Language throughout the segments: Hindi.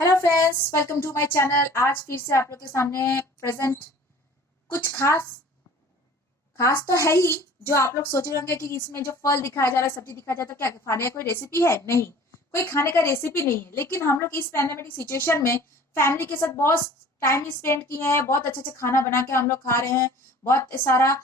Hello friends, welcome to my channel. आज फिर से आप लोग के सामने प्रेजेंट कुछ खास खास तो है ही। जो आप लोग सोच रहे होंगे कि इसमें जो फल दिखाया जा रहा है, सब्जी दिखाया जा रहा है, तो क्या खाने का कोई रेसिपी है? नहीं, कोई खाने का रेसिपी नहीं है। लेकिन हम लोग इस पैंडेमिक सिचुएशन में फैमिली के साथ बहुत टाइम स्पेंड किए हैं, बहुत अच्छे अच्छे खाना बना के हम लोग खा रहे हैं, बहुत सारा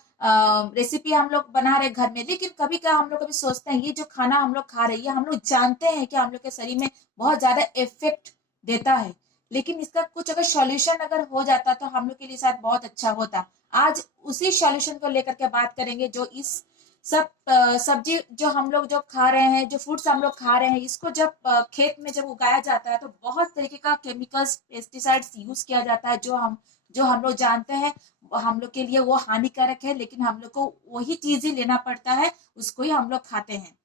रेसिपी हम लोग बना रहे हैं घर में। लेकिन कभी क्या हम लोग कभी सोचते हैं, ये जो खाना हम लोग खा रहे हैं, ये हम लोग जानते हैं कि हम लोग के शरीर में बहुत ज्यादा इफेक्ट देता है। लेकिन इसका कुछ अगर सॉल्यूशन अगर हो जाता तो हम लोग के लिए शायद बहुत अच्छा होता। आज उसी सॉल्यूशन को लेकर के बात करेंगे। जो इस सब सब्जी जो हम लोग जो खा रहे हैं, जो फूड्स हम लोग खा रहे हैं, इसको जब खेत में जब उगाया जाता है तो बहुत तरीके का केमिकल्स, पेस्टिसाइड्स यूज किया जाता है, जो हम लोग जानते हैं हम लोग के लिए वो हानिकारक है। लेकिन हम लोग को वही चीज ही लेना पड़ता है, उसको ही हम लोग खाते हैं।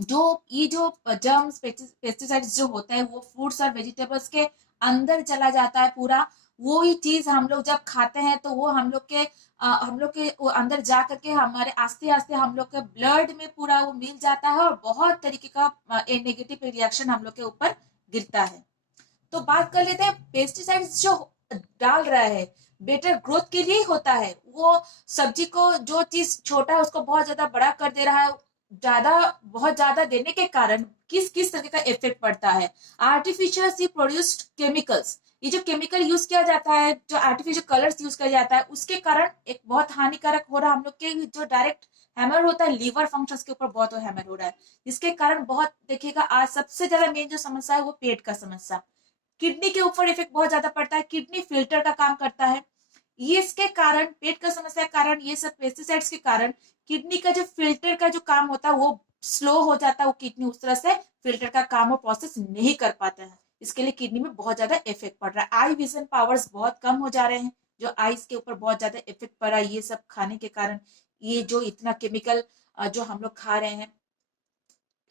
जो ये जो जर्म्स, पेस्टिसाइड्स जो होता है वो फ्रूट्स और वेजिटेबल्स के अंदर चला जाता है पूरा। वो ही चीज हम लोग जब खाते हैं तो वो हम लोग के वो अंदर जा करके हमारे आस्ते आस्ते हम लोग के ब्लड में पूरा वो मिल जाता है, और बहुत तरीके का नेगेटिव रिएक्शन हम लोग के ऊपर गिरता है। तो बात कर लेते हैं, पेस्टिसाइड्स जो डाल रहा है बेटर ग्रोथ के लिए ही होता है। वो सब्जी को जो चीज छोटा है उसको बहुत ज्यादा बड़ा कर दे रहा है। ज्यादा बहुत ज्यादा देने के कारण किस किस तरह का इफेक्ट पड़ता है। आर्टिफिशियल प्रोड्यूस्ड केमिकल्स, ये जो केमिकल यूज किया जाता है, जो आर्टिफिशियल कलर्स यूज किया जाता है, उसके कारण एक बहुत हानिकारक हो रहा है हम लोग के जो डायरेक्ट हैमर होता है, लीवर फंक्शंस के ऊपर बहुत हैमर हो रहा है। जिसके कारण बहुत देखिएगा, आज सबसे ज्यादा मेन जो समस्या है वो पेट का समस्या। किडनी के ऊपर इफेक्ट बहुत ज्यादा पड़ता है, किडनी फिल्टर का काम करता है। ये इसके कारण, पेट का समस्या के कारण, ये सब पेस्टिसाइड्स के कारण किडनी का जो फिल्टर का जो काम होता है वो स्लो हो जाता है। वो किडनी उस तरह से फिल्टर का काम और प्रोसेस नहीं कर पाता है। इसके लिए किडनी में बहुत ज्यादा इफेक्ट पड़ रहा है। आई विजन पावर्स बहुत कम हो जा रहे हैं, जो आईज के ऊपर बहुत ज्यादा इफेक्ट पड़ रहा है ये सब खाने के कारण। ये जो इतना केमिकल जो हम लोग खा रहे हैं,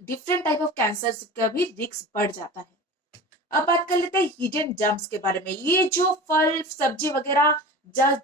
डिफरेंट टाइप ऑफ कैंसर का भी रिस्क बढ़ जाता है। अब बात कर लेते हैं हिडन जर्म्स के बारे में। ये जो फल सब्जी वगैरह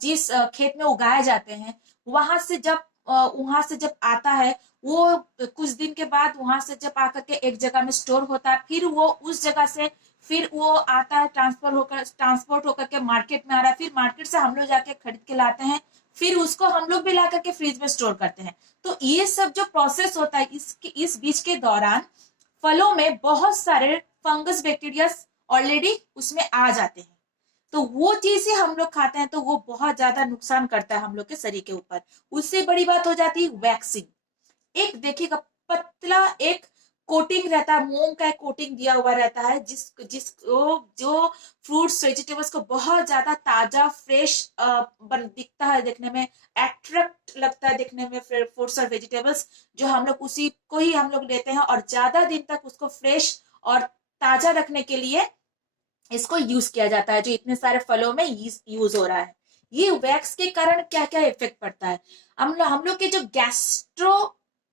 जिस खेत में उगाए जाते हैं, वहां से जब वहां से जब आता है, वो कुछ दिन के बाद वहां से जब आकर के एक जगह में स्टोर होता है, फिर वो उस जगह से फिर वो आता है, ट्रांसपोर्ट होकर के मार्केट में आ रहा है, फिर मार्केट से हम लोग जाके खरीद के लाते हैं, फिर उसको हम लोग भी ला करके फ्रिज में स्टोर करते हैं। तो ये सब जो प्रोसेस होता है, इस बीच के दौरान फलों में बहुत सारे फंगस, बैक्टीरिया ऑलरेडी उसमें आ जाते हैं। तो वो चीजें हम लोग खाते हैं तो वो बहुत ज्यादा नुकसान करता है हम लोग के शरीर के ऊपर। उससे बड़ी बात हो जाती है वैक्सीन। एक देखिएगा, पतला एक कोटिंग रहता है, मोम का एक कोटिंग दिया हुआ रहता है, जिसको जो फ्रूट्स वेजिटेबल्स को बहुत ज्यादा ताजा फ्रेश दिखता है, देखने में अट्रैक्ट लगता है देखने में फ्रूट्स और वेजिटेबल्स। जो हम लोग उसी को ही हम लोग लेते हैं, और ज्यादा दिन तक उसको फ्रेश और ताजा रखने के लिए इसको यूज किया जाता है, जो इतने सारे फलों में यूज हो रहा है। ये वैक्स के कारण क्या क्या इफेक्ट पड़ता है? हम लोग के जो गैस्ट्रो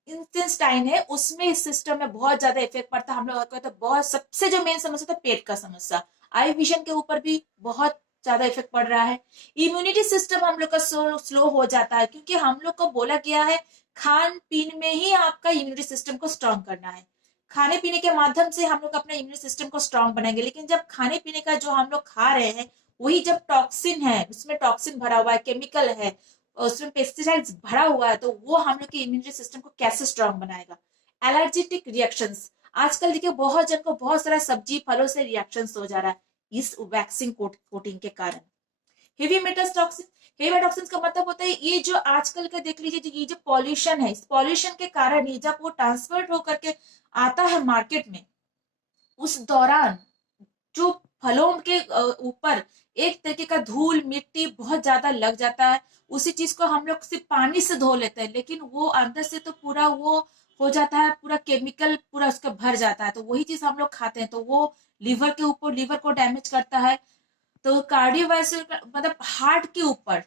इंटेस्टाइन है, उसमें इस सिस्टम में बहुत ज्यादा इफेक्ट पड़ता है। हम लोग को तो बहुत सबसे जो मेन समस्या था पेट का समस्या। आई विजन के ऊपर भी बहुत ज्यादा इफेक्ट पड़ रहा है। इम्यूनिटी सिस्टम हम लोग का स्लो हो जाता है, क्योंकि हम लोग को बोला गया है खान पीन में ही आपका इम्यूनिटी सिस्टम को स्ट्रांग करना है। खाने पीने के माध्यम से हम लोग अपने इम्यून सिस्टम को स्ट्रांग बनाएंगे। लेकिन जब खाने पीने का जो हम लोग खा रहे हैं, वही जब टॉक्सिन है, उसमें टॉक्सिन भरा हुआ है, केमिकल है, उसमें पेस्टिसाइड्स भरा हुआ है, तो वो हम लोग के इम्यूनिटी सिस्टम को कैसे स्ट्रांग बनाएगा? एलर्जेटिक रिएक्शंस, आजकल देखिए बहुत जन को बहुत सारा सब्जी फलों से रिएक्शंस हो जा रहा है इस वैक्सीन कोटिंग के कारण। Heavy metals toxin, heavy toxin का मतलब होता है ये जो आजकल का देख लीजिए, ये जो पॉल्यूशन है, इस पॉल्यूशन के कारण ही जब वो ट्रांसफर होकर के आता है मार्केट में, उस दौरान जो फलों के ऊपर एक तरीके का धूल मिट्टी बहुत ज्यादा लग जाता है। उसी चीज को हम लोग सिर्फ पानी से धो लेते हैं, लेकिन वो अंदर से तो पूरा वो हो जाता है, पूरा केमिकल पूरा उसका भर जाता है। तो वही चीज हम लोग खाते हैं तो वो लीवर के ऊपर, लीवर को डैमेज करता है। तो कार्डियोवैस्कुलर मतलब हार्ट के ऊपर,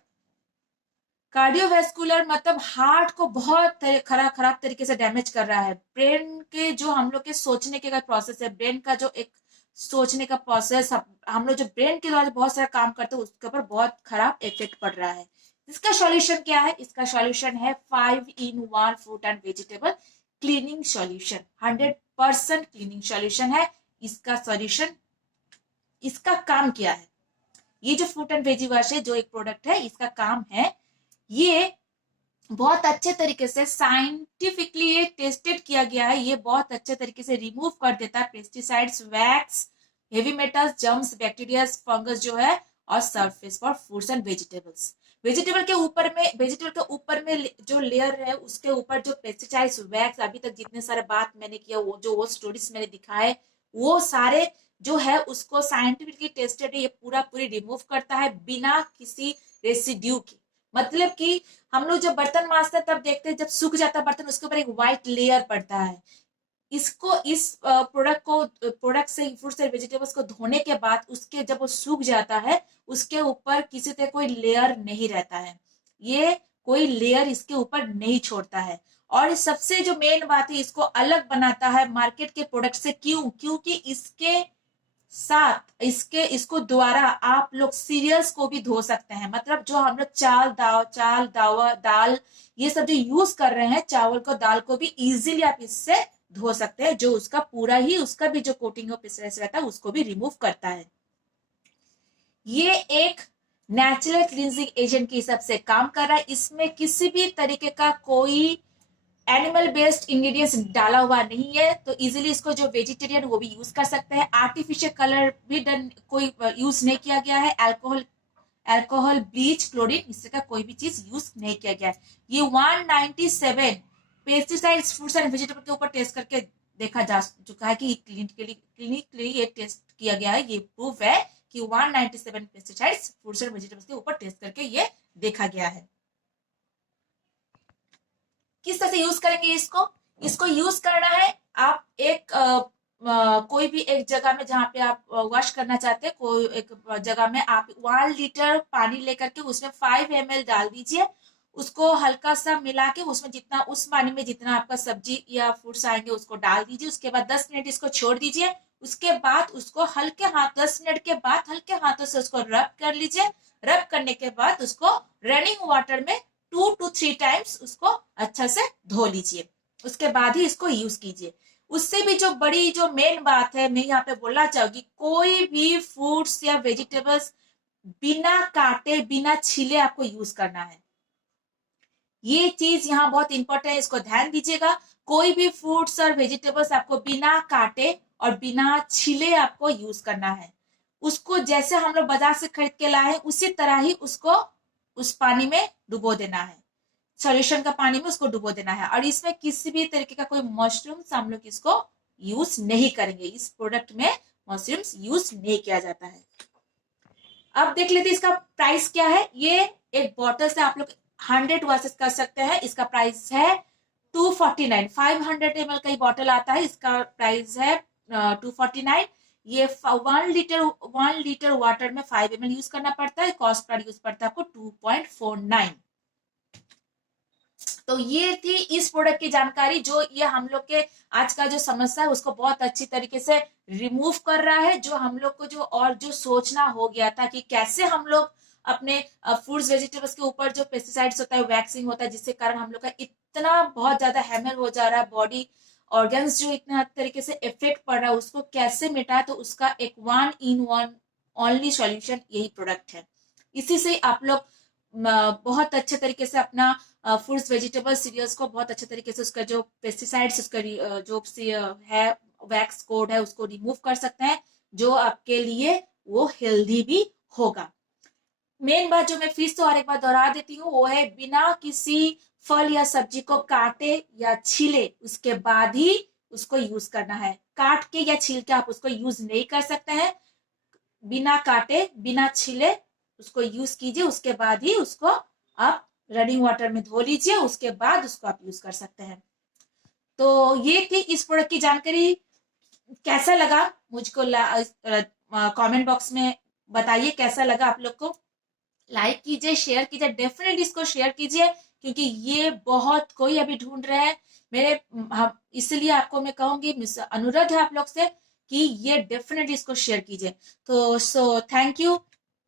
कार्डियोवैस्कुलर मतलब हार्ट को बहुत खराब खराब तरीके से डैमेज कर रहा है। ब्रेन के जो हम लोग के सोचने के प्रोसेस है, ब्रेन का जो एक सोचने का प्रोसेस, हम लोग जो ब्रेन के द्वारा बहुत सारा काम करते हैं, उसके ऊपर बहुत खराब इफेक्ट पड़ रहा है। इसका सॉल्यूशन क्या है? इसका सॉल्यूशन है 5-in-1 fruit and vegetable cleaning solution. 100% cleaning solution है इसका सॉल्यूशन। इसका काम क्या है? ये जो फ्रूट एंड वेजी वॉश है, जो एक प्रोडक्ट है, इसका काम है, ये बहुत अच्छे तरीके से साइंटिफिकली ये टेस्टेड किया गया है। ये बहुत अच्छे तरीके से रिमूव कर देता है pesticides, wax, heavy metals, germs, bacteria, fungus जो है, और surface for fruits and vegetables. Vegetable के ऊपर में जो लेयर है, उसके ऊपर जो पेस्टिसाइड्स, वैक्स, अभी तक जितने सारे बात मैंने किया, वो स्टोरीज मैंने दिखाए, वो सारे जो है उसको साइंटिफिकली टेस्टेड है, ये पूरी रिमूव करता है बिना किसी रेसिड्यू के। मतलब कि हम लोग जब बर्तन मांजते हैं तब देखते हैं, जब सूख जाता है बर्तन, उसके ऊपर एक व्हाइट लेयर पड़ता है। इस प्रोडक्ट से फ्रूट्स एंड वेजिटेबल्स को धोने के बाद उसके जब वो सूख जाता है, उसके ऊपर किसी तरह कोई लेयर नहीं रहता है। ये कोई लेयर इसके ऊपर नहीं छोड़ता है। और सबसे जो मेन बात है, इसको अलग बनाता है मार्केट के प्रोडक्ट से। क्यों? क्योंकि इसके साथ इसको द्वारा आप लोग सीरियल्स को भी धो सकते हैं। मतलब जो हम लोग दाल ये सब जो यूज कर रहे हैं, चावल को, दाल को भी इजीली आप इससे धो सकते हैं, जो उसका भी जो कोटिंग ऑफ पिस्टल्स रहता है उसको भी रिमूव करता है। ये एक नेचुरल क्लींजिंग एजेंट के हिसाब से काम कर रहा है। इसमें किसी भी तरीके का कोई एनिमल बेस्ड इंग्रेडिएंट्स डाला हुआ नहीं है, तो इजीली इसको जो वेजिटेरियन वो भी यूज कर सकते हैं। आर्टिफिशियल कलर भी कोई यूज नहीं किया गया है। अल्कोहल, ब्लीच, क्लोरीन, इससे का कोई भी चीज यूज नहीं किया गया है। ये 197 पेस्टिसाइड्स फ्रूट्स एंड वेजिटेबल के ऊपर टेस्ट करके देखा जा चुका है कि क्लिनिकली ये टेस्ट किया गया है। ये प्रूफ है कि 197 पेस्टिसाइड्स फ्रूट्स एंड वेजिटेबल्स के ऊपर टेस्ट करके ये देखा गया है। किस तरह से यूज करेंगे इसको यूज करना है, आप एक कोई भी एक जगह में जहां पे आप वॉश करना चाहते हैं, कोई एक जगह में आप 1 लीटर पानी लेकर के उसमें 5 ml डाल दीजिए। उसको हल्का सा मिला के उसमें जितना, उस पानी में जितना आपका सब्जी या फ्रूट्स आएंगे उसको डाल दीजिए। उसके बाद 10 मिनट इसको छोड़ दीजिए। उसके बाद उसको 10 मिनट के बाद हल्के हाथों से उसको रब कर लीजिए। रब करने के बाद उसको रनिंग वाटर में 2 to 3 टाइम्स उसको अच्छा से धो लीजिए। उसके बाद ही इसको यूज कीजिए। उससे भी जो बड़ी जो मेन बात है, मैं यहाँ पे बोलना चाहूंगी, कोई भी फ्रूट्स या वेजिटेबल्स बिना काटे, बिना छीले आपको यूज करना है। ये चीज यहाँ बहुत इंपॉर्टेंट है, इसको ध्यान दीजिएगा। कोई भी फ्रूट्स और वेजिटेबल्स आपको बिना काटे और बिना छीले आपको यूज करना है। उसको जैसे हम लोग बाजार से खरीद के लाए हैं, उसी तरह ही उसको उस पानी में डुबो देना है, सॉल्यूशन का पानी में उसको डुबो देना है। और इसमें किसी भी तरीके का कोई मशरूम्स हम लोग इसको यूज नहीं करेंगे। इस प्रोडक्ट में मशरूम्स यूज नहीं किया जाता है। अब देख लेते इसका प्राइस क्या है। ये एक बॉटल से आप लोग 100 वॉशेस कर सकते हैं। इसका प्राइस है 249। 500 ml का ही बॉटल आता है, इसका प्राइस है 249। ये 1 लीटर वाटर में 5 ml यूज करना पड़ता है। कॉस्ट पर यूज पड़ता है आपको 2.49। तो ये थी इस प्रोडक्ट की जानकारी, जो ये हम लोग के आज का जो समस्या है उसको बहुत अच्छी तरीके से रिमूव कर रहा है। जो हम लोग को जो सोचना हो गया था कि कैसे हम लोग अपने फ्रूट्स वेजिटेबल्स के ऊपर जो पेस्टिसाइड्स होता है, वैक्सिंग होता है, जिसके कारण हम लोग का इतना बहुत ज्यादा हैमर हो जा रहा है, बॉडी ऑर्गन्स जो इतना तरीके से इफेक्ट पड़ रहा है, उसको कैसे मिटाए, तो उसका एक 1 in 1 ओनली सॉल्यूशन यही प्रोडक्ट है। इसी से आप लोग बहुत अच्छे तरीके से अपना फ्रूट्स वेजिटेबल सीरियल्स को बहुत अच्छे तरीके से उसका जो पेस्टिसाइड्स, उसका जो है वैक्स कोड है, उसको रिमूव कर सकते हैं, जो आपके लिए वो हेल्दी भी होगा। मेन बात जो मैं फिर से और एक बार दोहरा देती हूँ, वो है बिना किसी फल या सब्जी को काटे या छीले उसके बाद ही उसको यूज करना है। काट के या छील के आप उसको यूज नहीं कर सकते हैं। बिना काटे, बिना छीले उसको यूज कीजिए। उसके बाद ही उसको आप रनिंग वाटर में धो लीजिए। उसके बाद उसको आप यूज कर सकते हैं। तो ये थी इस प्रोडक्ट की जानकारी। कैसा लगा मुझको कमेंट बॉक्स में बताइए, कैसा लगा आप लोग को। लाइक कीजिए, शेयर कीजिए, डेफिनेटली इसको शेयर कीजिए, क्योंकि ये बहुत कोई अभी ढूंढ रहे हैं मेरे, इसलिए आपको मैं कहूंगी, अनुरोध है आप लोग से कि ये डेफिनेटली इसको शेयर कीजिए। तो थैंक यू।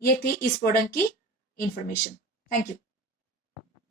ये थी इस प्रोडक्ट की इंफॉर्मेशन। Thank you.